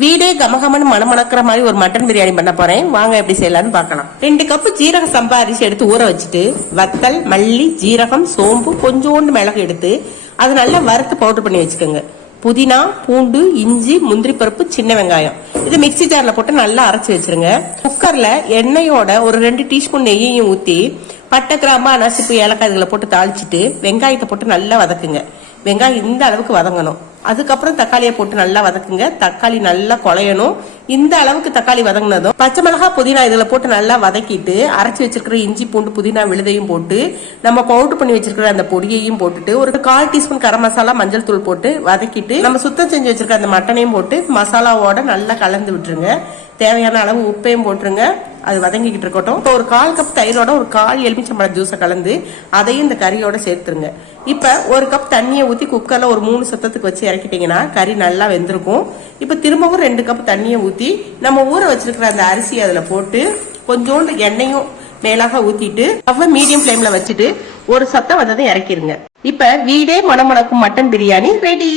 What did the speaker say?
வீடே கமகமன்னு மணமணக்கிற மாதிரி ஒரு மட்டன் பிரியாணி பண்ண போறேன். வாங்க எப்படி செய்யலாம்னு பார்க்கலாம். 2 கப் ஜீரக சம்பா அரிசி எடுத்து ஊற வச்சுட்டு வத்தல், மல்லி, ஜீரகம், சோம்பு, கொஞ்சோண்டு மிளகு எடுத்து அது நல்லா வறுத்து பவுடர் பண்ணி வச்சுக்கோங்க. புதினா, பூண்டு, இஞ்சி, முந்திரி பருப்பு, சின்ன வெங்காயம் இது மிக்சி ஜார்ல போட்டு நல்லா அரைச்சு வச்சிருங்க. குக்கர்ல எண்ணெயோட ஒரு 2 டீஸ்பூன் நெய்யையும் ஊத்தி பட்டை, கிராம்பு, அனசிப்பு, ஏலக்காய் இதுல போட்டு தாளிச்சிட்டு வெங்காயத்தை போட்டு நல்லா வதக்குங்க. வெங்காயம் இந்த அளவுக்கு வதங்கணும். அதுக்கப்புறம் தக்காளியை போட்டு நல்லா வதக்குங்க. தக்காளி நல்லா குழையணும். இந்த அளவுக்கு தக்காளி வதங்கினதும் பச்சை மிளகா, புதினா இதுல போட்டு நல்லா வதக்கிட்டு அரைச்சி வச்சிருக்கிற இஞ்சி, பூண்டு, புதினா விழுதையும் போட்டு நம்ம பவுடர் பண்ணி வச்சிருக்கிற அந்த பொடியையும் போட்டுட்டு ஒரு 1/4 டீஸ்பூன் கரம் மசாலா, மஞ்சள் தூள் போட்டு வதக்கிட்டு நம்ம சுத்தம் செஞ்சு வச்சிருக்க அந்த மட்டனையும் போட்டு மசாலாவோட நல்லா கலந்து விட்டுருங்க. தேவையான அளவு உப்பையும் போட்டுருங்க. அது வதங்கிக்கிட்டு இருக்கட்டும். இப்போ ஒரு 1/4 கப் தயிரோட ஒரு 1/4 எலுமிச்சம்பழம் ஜூஸை கலந்து அதையும் இந்த கறியோட சேர்த்துருங்க. இப்ப 1 கப் தண்ணியை ஊத்தி குக்கர்ல ஒரு 3 சத்தத்துக்கு வச்சு இறக்கிட்டீங்கன்னா கறி நல்லா வெந்திருக்கும். இப்ப திரும்பவும் 2 கப் தண்ணியை ஊத்தி நம்ம ஊற வச்சிருக்கிற அந்த அரிசி அதுல போட்டு கொஞ்சோண்டு எண்ணெயும் மேலாக ஊத்திட்டு மீடியம் ஃபிளேம்ல வச்சுட்டு ஒரு சத்தம் வந்ததை இறக்கிருங்க. இப்ப வீடே மணமணக்கும் மட்டன் பிரியாணி ரெடி.